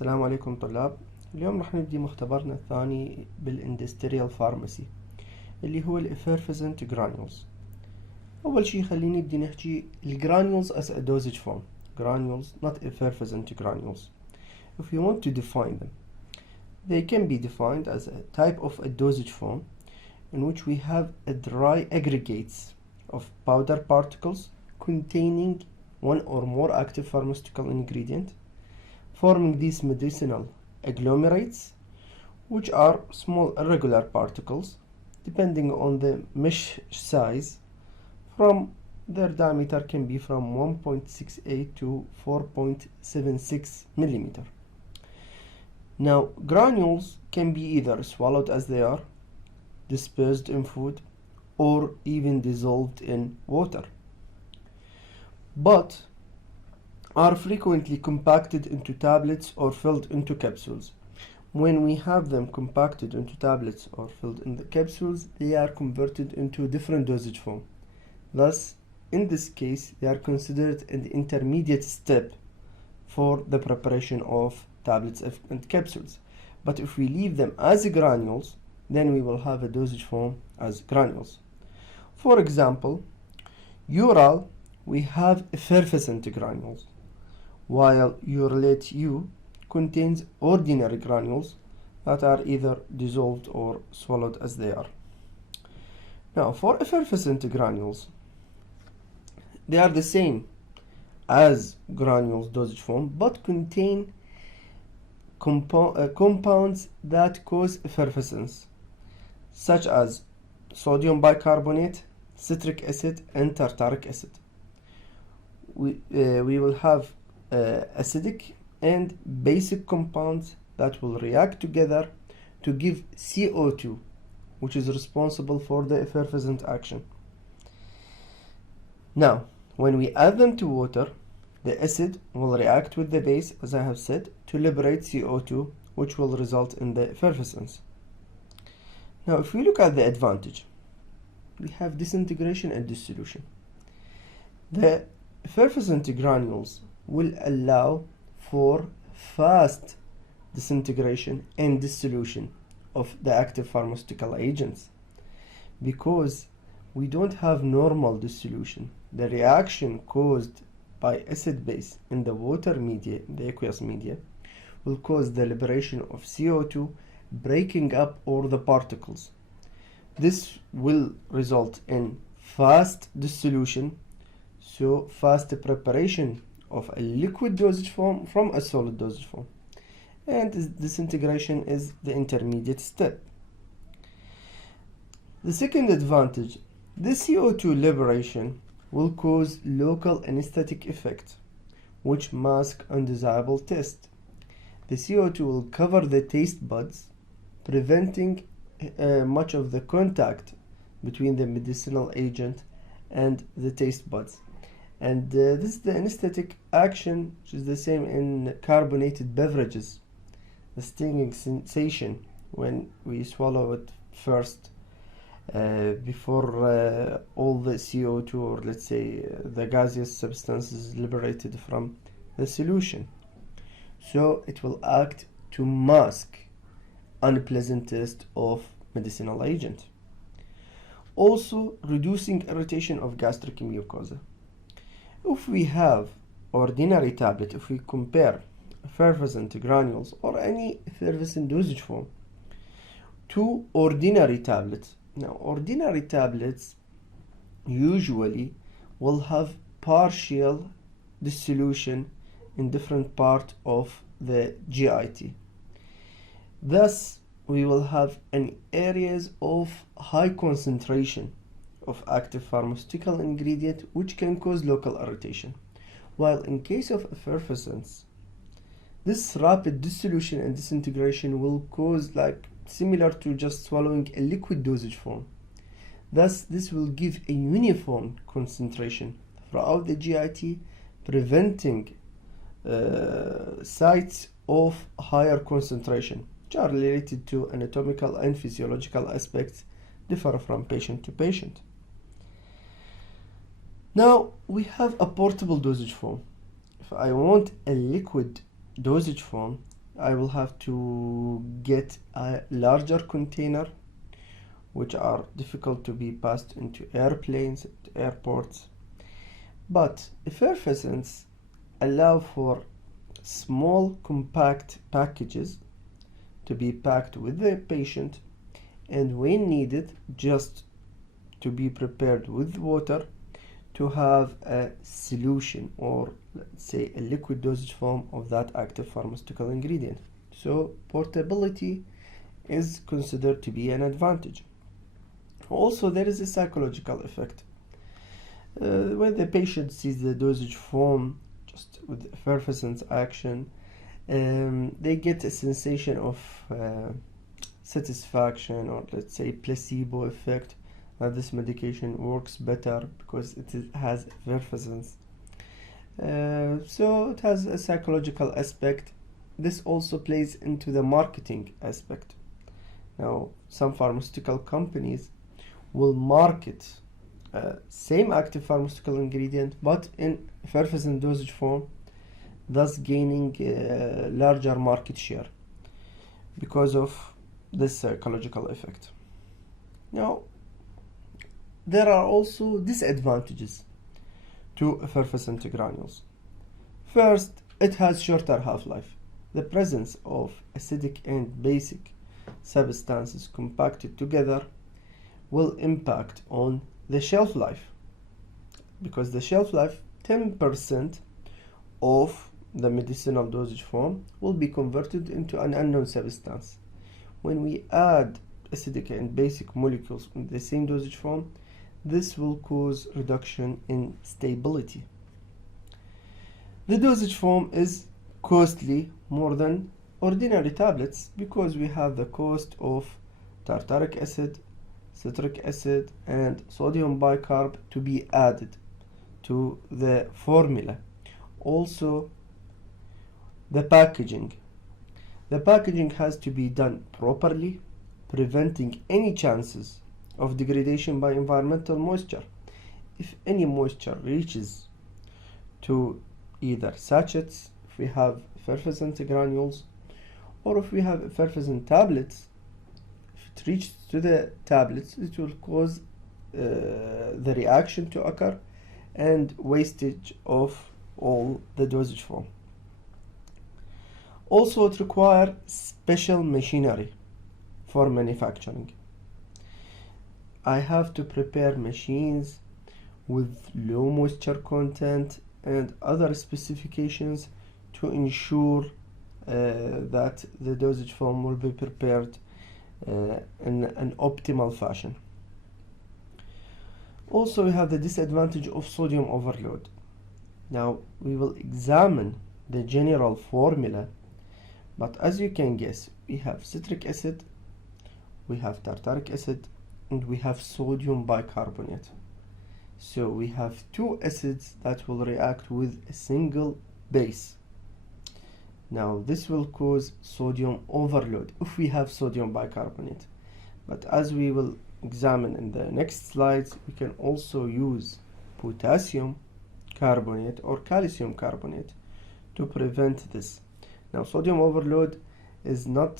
السلام عليكم طلاب. اليوم راح نبدي مختبرنا الثاني بالاندستريال فارماسي اللي هو الافيرفيزنت جرانيولز. اول شي خلينا نبدي نحكي الجرانيولز as a dosage form. Granules, not effervescent granules. If you want to define them, they can be defined as a type of a dosage form in which we have a dry aggregates of powder particles containing one or more active pharmaceutical ingredient, forming these medicinal agglomerates, which are small irregular particles depending on the mesh size. From their diameter can be from 1.68 to 4.76 millimeter. Now, granules can be either swallowed as they are, dispersed in food, or even dissolved in water, but are frequently compacted into tablets or filled into capsules. When we have them compacted into tablets or filled in the capsules, they are converted into different dosage form. Thus, in this case, they are considered an intermediate step for the preparation of tablets and capsules. But if we leave them as granules, then we will have a dosage form as granules. For example, Ural, we have effervescent granules, while Urolate U contains ordinary granules that are either dissolved or swallowed as they are. Now, for effervescent granules, they are the same as granules dosage form, but contain compounds that cause effervescence, such as sodium bicarbonate, citric acid, and tartaric acid. We will have acidic and basic compounds that will react together to give CO2, which is responsible for the effervescent action. Now, when we add them to water, the acid will react with the base, as I have said, to liberate CO2, which will result in the effervescence. Now, if we look at the advantage, we have disintegration and dissolution. The effervescent granules will allow for fast disintegration and dissolution of the active pharmaceutical agents. Because we don't have normal dissolution, the reaction caused by acid base in the water media, the aqueous media, will cause the liberation of CO2, breaking up all the particles. This will result in fast dissolution, so fast preparation of a liquid dosage form from a solid dosage form, and disintegration is the intermediate step. The second advantage, the CO2 liberation will cause local anesthetic effect, which mask undesirable taste. The CO2 will cover the taste buds, preventing much of the contact between the medicinal agent and the taste buds. And this is the anesthetic action, which is the same in carbonated beverages. The stinging sensation when we swallow it first before all the CO2, or let's say the gaseous substances liberated from the solution. So it will act to mask unpleasant taste of medicinal agent. Also, reducing irritation of gastric mucosa. If we have ordinary tablet, if we compare effervescent granules or any effervescent dosage form to ordinary tablets, now ordinary tablets usually will have partial dissolution in different part of the GIT. Thus, we will have an areas of high concentration of active pharmaceutical ingredient, which can cause local irritation. While in case of effervescence, this rapid dissolution and disintegration will cause like similar to just swallowing a liquid dosage form. Thus, this will give a uniform concentration throughout the GIT, preventing sites of higher concentration, which are related to anatomical and physiological aspects, differ from patient to patient. Now we have a portable dosage form. If I want a liquid dosage form, I will have to get a larger container, which are difficult to be passed into airplanes, airports. But effervescents allow for small compact packages to be packed with the patient, and when needed, just to be prepared with water to have a solution, or let's say a liquid dosage form of that active pharmaceutical ingredient. So portability is considered to be an advantage. Also, there is a psychological effect. When the patient sees the dosage form just with effervescence action, they get a sensation of satisfaction, or let's say placebo effect, that this medication works better because has effervescence. So it has a psychological aspect. This also plays into the marketing aspect. Now, some pharmaceutical companies will market same active pharmaceutical ingredient but in effervescent dosage form, thus gaining larger market share because of this psychological effect. Now, there are also disadvantages to effervescent granules. First, it has shorter half-life. The presence of acidic and basic substances compacted together will impact on the shelf life, because the shelf life, 10% of the medicinal dosage form will be converted into an unknown substance. When we add acidic and basic molecules in the same dosage form, this will cause reduction in stability. The dosage form is costly more than ordinary tablets because we have the cost of tartaric acid, citric acid, and sodium bicarb to be added to the formula. Also, the packaging. The packaging has to be done properly, preventing any chances of degradation by environmental moisture. If any moisture reaches to either sachets, if we have effervescent granules, or if we have effervescent tablets, if it reaches to the tablets, it will cause the reaction to occur and wastage of all the dosage form. Also, it requires special machinery for manufacturing. I have to prepare machines with low moisture content and other specifications to ensure that the dosage form will be prepared in an optimal fashion. Also, we have the disadvantage of sodium overload. Now, we will examine the general formula, but as you can guess, we have citric acid, we have tartaric acid, and we have sodium bicarbonate. So we have two acids that will react with a single base. Now this will cause sodium overload if we have sodium bicarbonate. But as we will examine in the next slides, we can also use potassium carbonate or calcium carbonate to prevent this. Now, sodium overload is not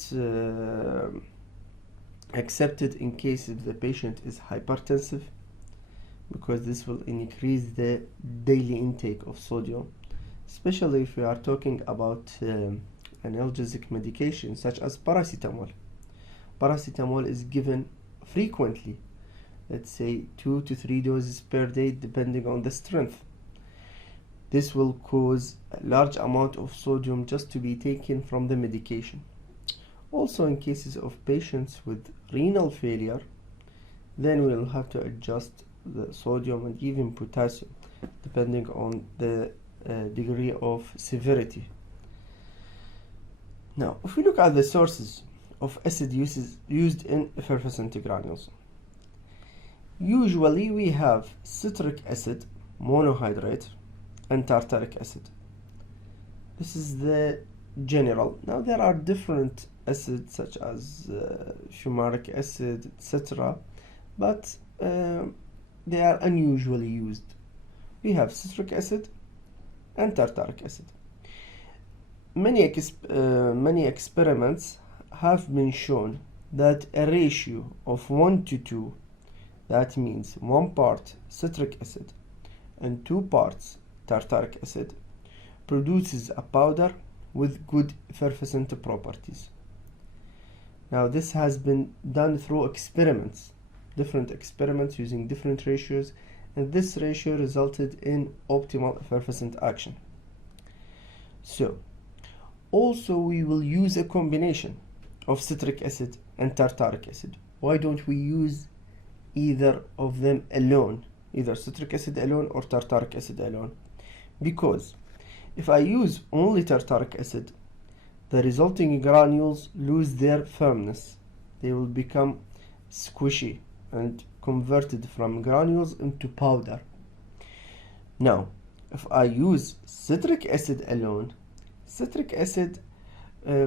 accepted in case if the patient is hypertensive, because this will increase the daily intake of sodium, especially if we are talking about analgesic medication such as paracetamol. Paracetamol is given frequently, let's say 2 to 3 doses per day depending on the strength. This will cause a large amount of sodium just to be taken from the medication. Also, in cases of patients with renal failure, then we will have to adjust the sodium and even potassium depending on the degree of severity. Now, if we look at the sources of acid used in effervescent granules, usually we have citric acid monohydrate and tartaric acid. This is the general. Now there are different acids such as fumaric acid, etc., but they are unusually used. We have citric acid and tartaric acid. many experiments have been shown that a ratio of 1 to 2, that means 1 part citric acid and 2 parts tartaric acid, produces a powder with good effervescent properties. Now this has been done through experiments, different experiments using different ratios, and this ratio resulted in optimal effervescent action. So, also we will use a combination of citric acid and tartaric acid. Why don't we use either of them alone, either citric acid alone or tartaric acid alone? Because if I use only tartaric acid, the resulting granules lose their firmness. They will become squishy and converted from granules into powder. Now, if I use citric acid alone, citric acid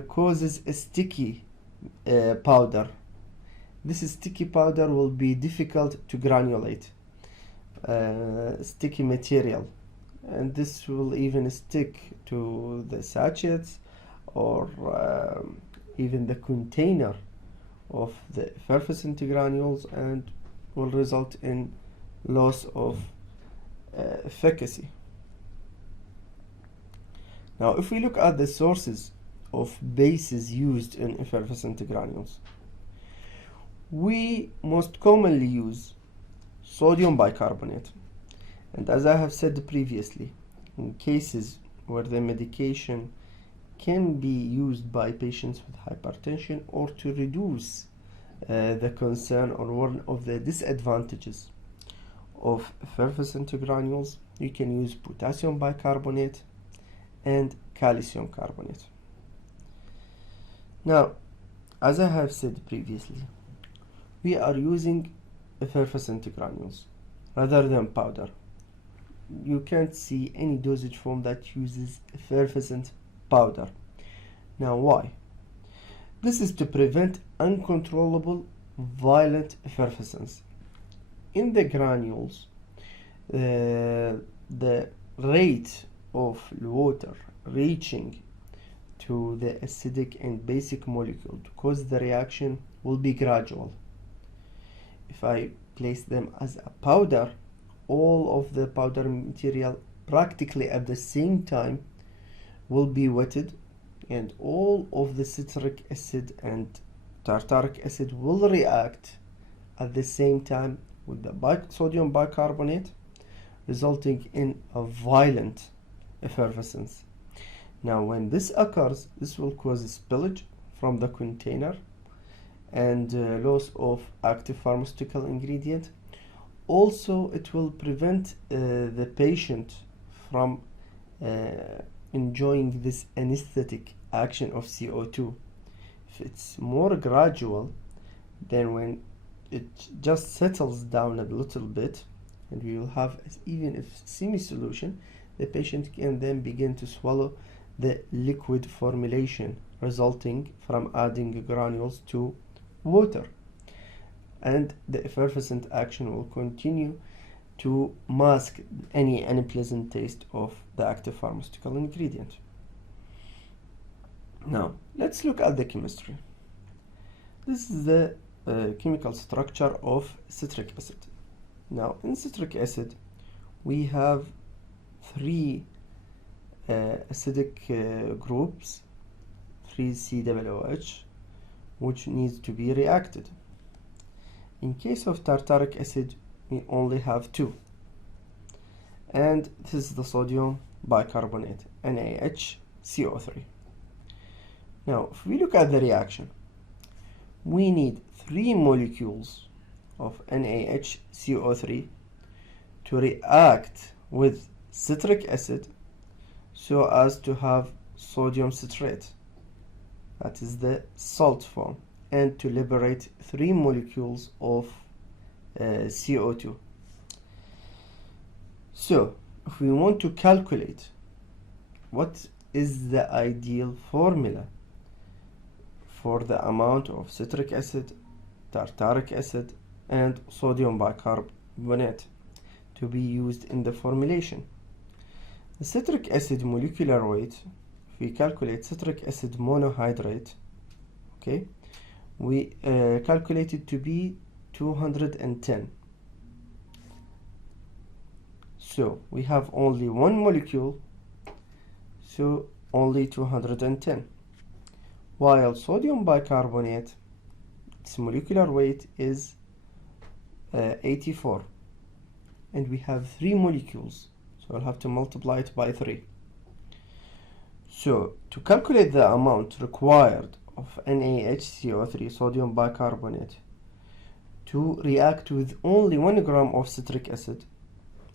causes a sticky powder. This sticky powder will be difficult to granulate, sticky material, and this will even stick to the sachets or even the container of the effervescent granules, and will result in loss of efficacy. Now, if we look at the sources of bases used in effervescent granules, we most commonly use sodium bicarbonate. And as I have said previously, in cases where the medication can be used by patients with hypertension or to reduce the concern or one of the disadvantages of effervescent granules, you can use potassium bicarbonate and calcium carbonate. Now, as I have said previously, we are using effervescent granules rather than powder. You can't see any dosage form that uses effervescent powder. Now, why? This is to prevent uncontrollable violent effervescence. In the granules, the rate of water reaching to the acidic and basic molecule to cause the reaction will be gradual. If I place them as a powder, all of the powder material practically at the same time will be wetted, and all of the citric acid and tartaric acid will react at the same time with the sodium bicarbonate, resulting in a violent effervescence. Now, when this occurs, this will cause spillage from the container and loss of active pharmaceutical ingredient. Also, it will prevent the patient from enjoying this anesthetic action of CO2. If it's more gradual, then when it just settles down a little bit, and we will have even a semi-solution, the patient can then begin to swallow the liquid formulation resulting from adding granules to water, and the effervescent action will continue to mask any unpleasant taste of the active pharmaceutical ingredient. Now, let's look at the chemistry. This is the chemical structure of citric acid. Now, in citric acid, we have three acidic groups, 3COOH, which needs to be reacted. In case of tartaric acid, we only have two, and this is the sodium bicarbonate, NaHCO3. Now, if we look at the reaction, we need 3 molecules of NaHCO3 to react with citric acid so as to have sodium citrate, that is the salt form, and to liberate 3 molecules of CO2. So, if we want to calculate what is the ideal formula for the amount of citric acid, tartaric acid, and sodium bicarbonate to be used in the formulation, the citric acid molecular weight, if we calculate citric acid monohydrate, okay, we calculate it to be 210. So we have only one molecule, so only 210. While sodium bicarbonate, its molecular weight is 84, and we have 3 molecules, so I'll have to multiply it by 3. So to calculate the amount required of NaHCO3, sodium bicarbonate, to react with only 1 gram of citric acid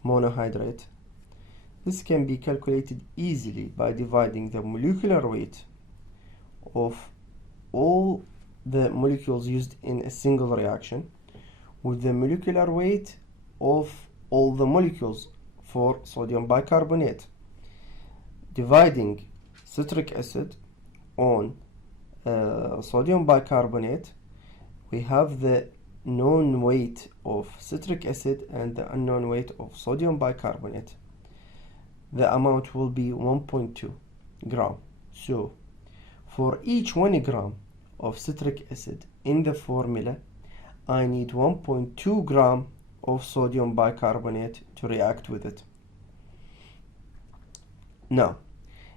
monohydrate, this can be calculated easily by dividing the molecular weight of all the molecules used in a single reaction with the molecular weight of all the molecules for sodium bicarbonate. Dividing citric acid on sodium bicarbonate, we have the known weight of citric acid and the unknown weight of sodium bicarbonate. The amount will be 1.2 gram. So for each 1 gram of citric acid in the formula, I need 1.2 gram of sodium bicarbonate to react with it. Now,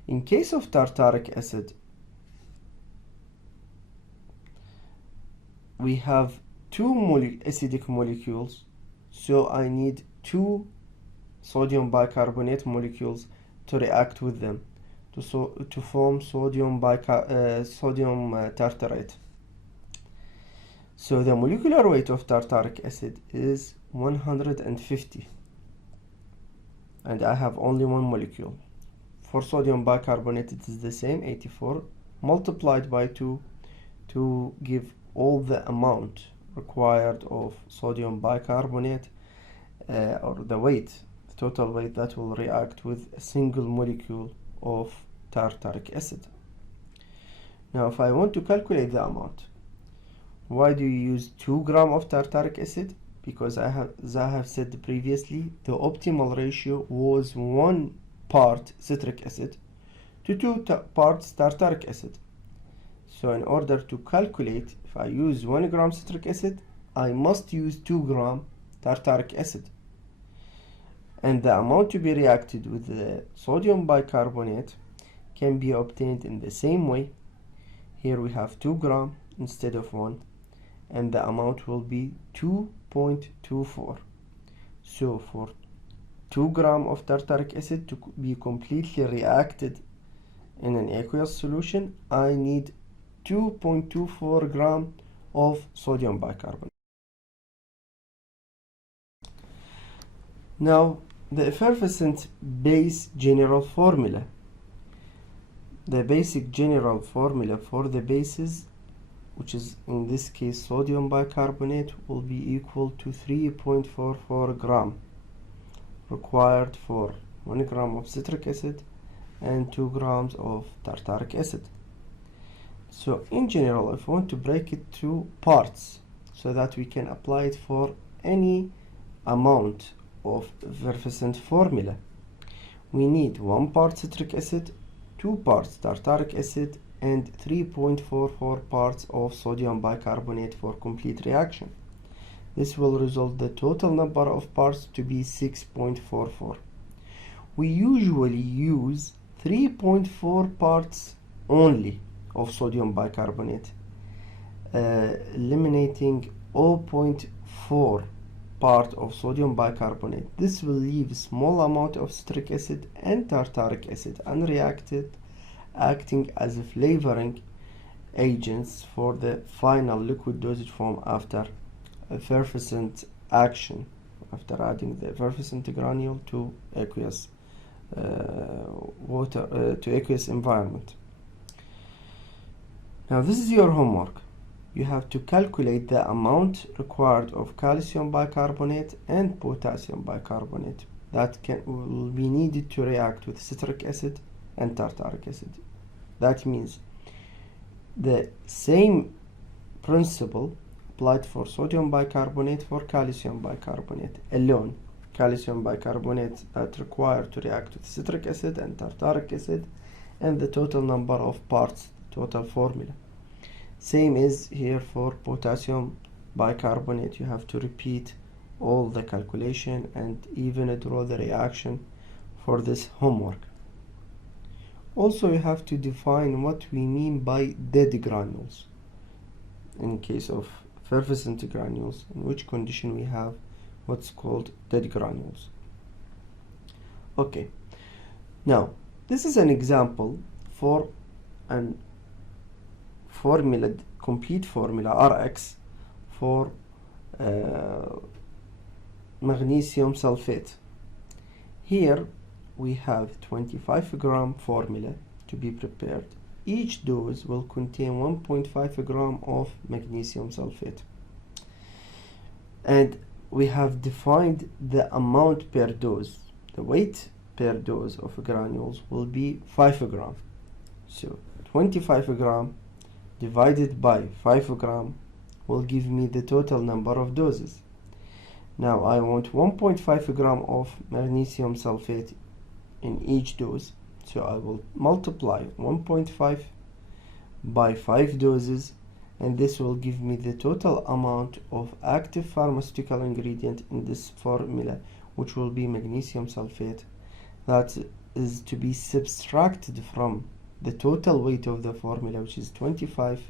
in case of tartaric acid, we have 2 acidic molecules, so I need 2 sodium bicarbonate molecules to react with them to form sodium tartarate. So the molecular weight of tartaric acid is 150, and I have only 1 molecule. For sodium bicarbonate, it is the same, 84 multiplied by 2 to give all the amount required of sodium bicarbonate, or the weight, the total weight that will react with a single molecule of tartaric acid. Now if I want to calculate the amount, why do you use 2 gram of tartaric acid? Because as I have said previously, the optimal ratio was 1 part citric acid to 2 parts tartaric acid. So in order to calculate, if I use 1 gram citric acid, I must use 2 gram tartaric acid. And the amount to be reacted with the sodium bicarbonate can be obtained in the same way. Here we have 2 gram instead of 1, and the amount will be 2.24. So for 2 gram of tartaric acid to be completely reacted in an aqueous solution, I need 2.24 gram of sodium bicarbonate. Now the effervescent base general formula. The basic general formula for the bases, which is in this case sodium bicarbonate, will be equal to 3.44 gram required for 1 gram of citric acid and 2 grams of tartaric acid. So in general, if we want to break it to parts so that we can apply it for any amount of effervescent formula, we need 1 part citric acid, 2 parts tartaric acid, and 3.44 parts of sodium bicarbonate for complete reaction. This will result the total number of parts to be 6.44. We usually use 3.4 parts only of sodium bicarbonate, eliminating 0.4 part of sodium bicarbonate. This will leave a small amount of citric acid and tartaric acid unreacted, acting as flavoring agents for the final liquid dosage form after effervescent action, after adding the effervescent granule to aqueous to aqueous environment. Now this is your homework. You have to calculate the amount required of calcium bicarbonate and potassium bicarbonate that will be needed to react with citric acid and tartaric acid. That means the same principle applied for sodium bicarbonate for calcium bicarbonate alone. Calcium bicarbonate that required to react with citric acid and tartaric acid, and the total number of parts, total formula. Same is here for potassium bicarbonate. You have to repeat all the calculation and even draw the reaction for this homework. Also, you have to define what we mean by dead granules. In case of effervescent granules, in which condition we have what's called dead granules. Okay, now this is an example for an formula, complete formula Rx for magnesium sulfate. Here we have 25 gram formula to be prepared. Each dose will contain 1.5 gram of magnesium sulfate, and we have defined the amount per dose. The weight per dose of granules will be 5 gram. So 25 gram divided by 5 gram will give me the total number of doses. Now I want 1.5 gram of magnesium sulfate in each dose, so I will multiply 1.5 by 5 doses, and this will give me the total amount of active pharmaceutical ingredient in this formula, which will be magnesium sulfate. That is to be subtracted from the total weight of the formula, which is 25,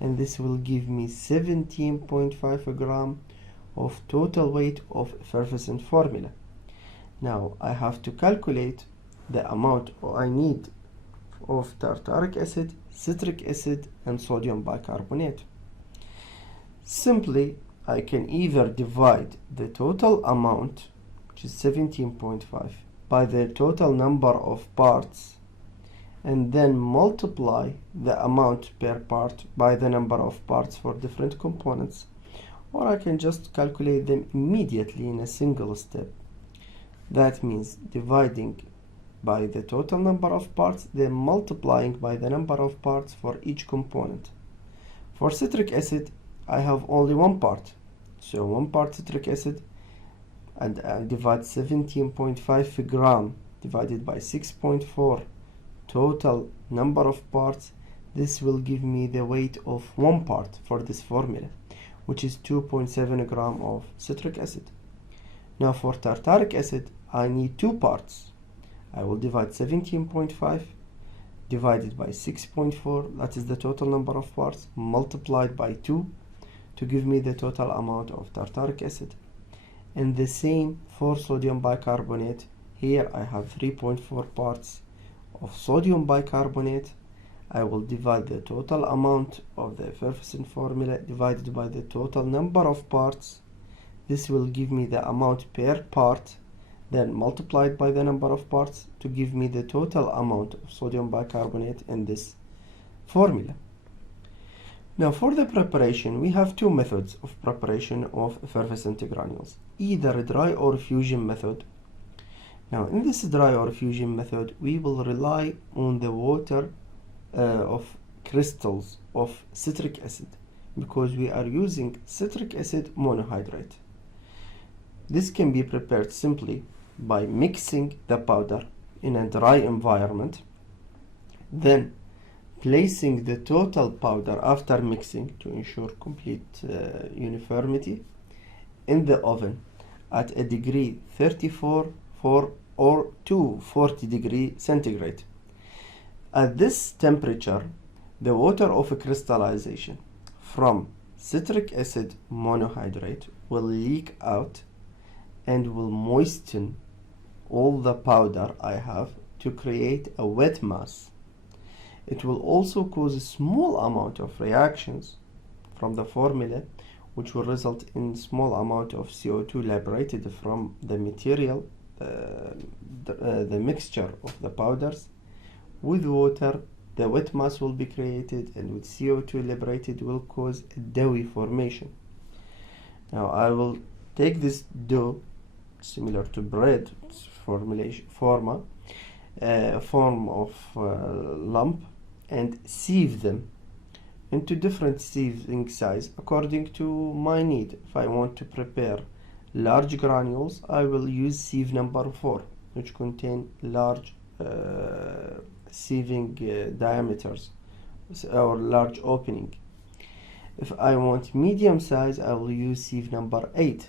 and this will give me 17.5 gram of total weight of effervescent formula. Now I have to calculate the amount I need of tartaric acid, citric acid, and sodium bicarbonate. Simply, I can either divide the total amount, which is 17.5, by the total number of parts, and then multiply the amount per part by the number of parts for different components, or I can just calculate them immediately in a single step. That means dividing by the total number of parts, then multiplying by the number of parts for each component. For citric acid, I have only one part, so 1 part citric acid, and I divide 17.5 gram divided by 6.4 total number of parts. This will give me the weight of 1 part for this formula, which is 2.7 gram of citric acid. Now for tartaric acid, I need 2 parts. I will divide 17.5 divided by 6.4, that is the total number of parts, multiplied by 2 to give me the total amount of tartaric acid. And the same for sodium bicarbonate. Here I have 3.4 parts of sodium bicarbonate. I will divide the total amount of the effervescent formula divided by the total number of parts. This will give me the amount per part, then multiplied by the number of parts to give me the total amount of sodium bicarbonate in this formula. Now for the preparation, we have 2 methods of preparation of effervescent granules, either a dry or fusion method. Now in this dry or fusion method, we will rely on the water of crystals of citric acid, because we are using citric acid monohydrate. This can be prepared simply by mixing the powder in a dry environment, then placing the total powder after mixing to ensure complete uniformity in the oven at a degree 34 or to 40 degree centigrade. At this temperature, the water of crystallization from citric acid monohydrate will leak out and will moisten all the powder I have to create a wet mass. It will also cause a small amount of reactions from the formula, which will result in small amount of CO2 liberated from the material, the mixture of the powders. With water, the wet mass will be created, and with CO2 liberated will cause a doughy formation. Now I will take this dough, similar to bread form of lump, and sieve them into different sieving size according to my need. If I want to prepare large granules, I will use sieve number 4, which contain large sieving diameters or large opening. If I want medium size, I will use sieve number 8.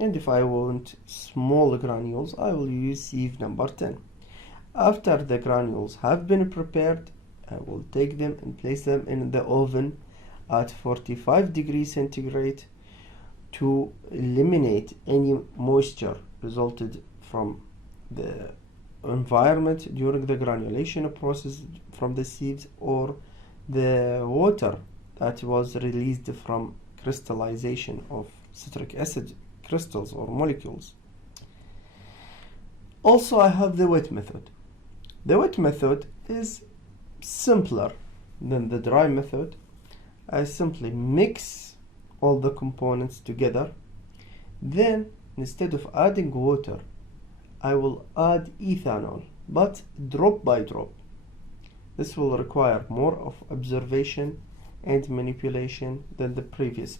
And if I want small granules, I will use sieve number 10. After the granules have been prepared, I will take them and place them in the oven at 45 degrees centigrade to eliminate any moisture resulted from the environment during the granulation process from the sieves, or the water that was released from crystallization of citric acid crystals or molecules. Also, I have the wet method. The wet method is simpler than the dry method. I simply mix all the components together. Then, instead of adding water, I will add ethanol, but drop by drop. This will require more of observation and manipulation than the previous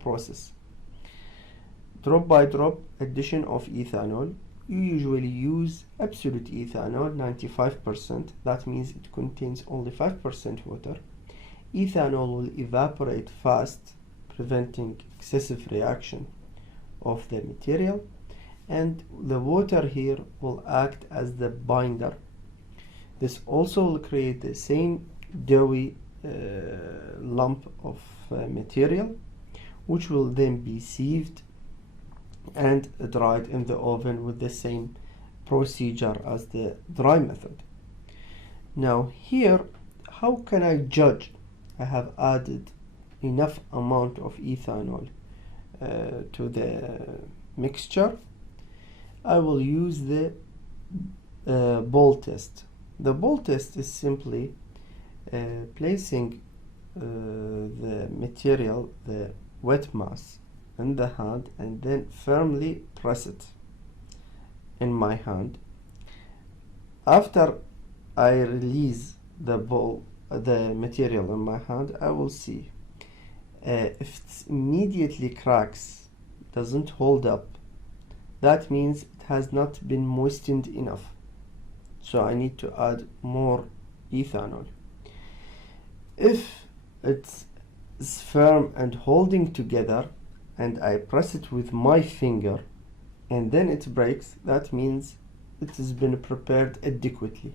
process. Drop by drop addition of ethanol. You usually use absolute ethanol, 95%. That means it contains only 5% water. Ethanol will evaporate fast, preventing excessive reaction of the material, and the water here will act as the binder. This also will create the same doughy lump of material, which will then be sieved and dried in the oven with the same procedure as the dry method. Now here, how can I judge I have added enough amount of ethanol to the mixture? I will use the Boll test. The Boll test is simply placing the material, the wet mass, in the hand and then firmly press it in my hand. After I release the material in my hand, I will see if it immediately cracks, doesn't hold up, that means it has not been moistened enough, so I need to add more ethanol. If it's firm and holding together and I press it with my finger and then it breaks, that means it has been prepared adequately.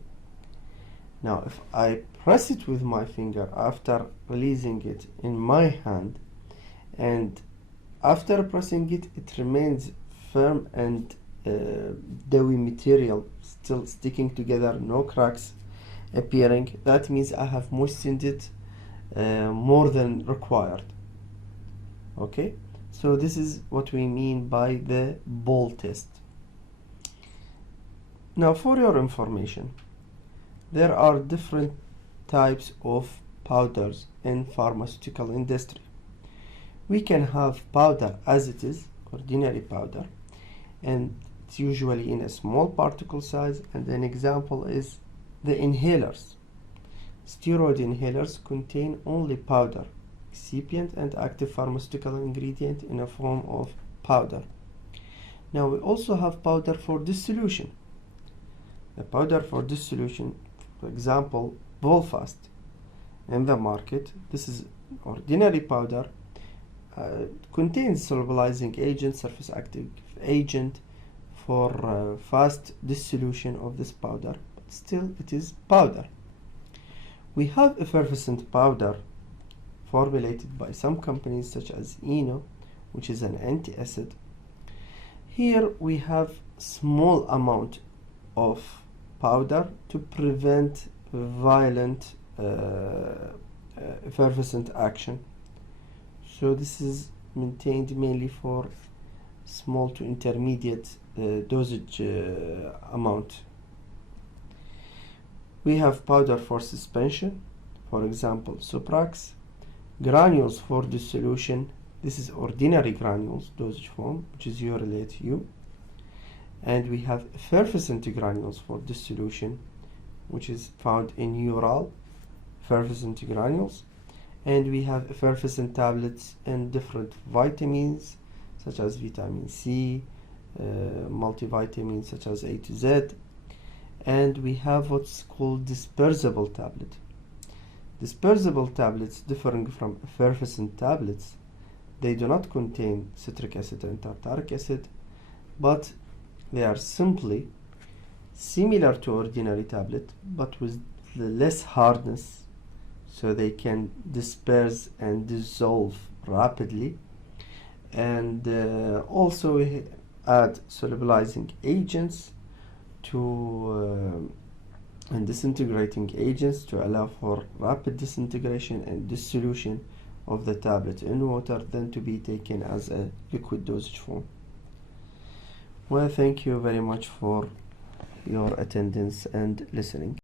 Now if I press it with my finger after releasing it in my hand, and after pressing it, it remains firm and doughy material still sticking together, no cracks appearing, that means I have moistened it more than required. Okay, so this is what we mean by the Boll test. Now for your information, there are different types of powders in pharmaceutical industry. We can have powder as it is, ordinary powder, and it's usually in a small particle size, and an example is the inhalers. Steroid inhalers contain only powder, excipient and active pharmaceutical ingredient in a form of powder. Now we also have powder for dissolution. The powder for dissolution, for example, Volfast in the market, this is ordinary powder, contains solubilizing agent, surface active agent for fast dissolution of this powder, but still it is powder. We have effervescent powder formulated by some companies such as Eno, which is an anti-acid. Here we have small amount of powder to prevent violent effervescent action. So this is maintained mainly for small to intermediate dosage amount. We have powder for suspension, for example Suprax, granules for dissolution, this is ordinary granules dosage form, which is Urelate U, and we have effervescent granules for dissolution, which is found in Ural effervescent granules, and we have effervescent tablets and different vitamins such as vitamin C, multivitamins such as A to Z, And we have what's called dispersible tablet. Dispersible tablets, differing from effervescent tablets, they do not contain citric acid and tartaric acid, but they are simply similar to ordinary tablet, but with the less hardness, so they can disperse and dissolve rapidly. And also we add solubilizing agents and disintegrating agents to allow for rapid disintegration and dissolution of the tablet in water, then to be taken as a liquid dosage form. Well, thank you very much for your attendance and listening.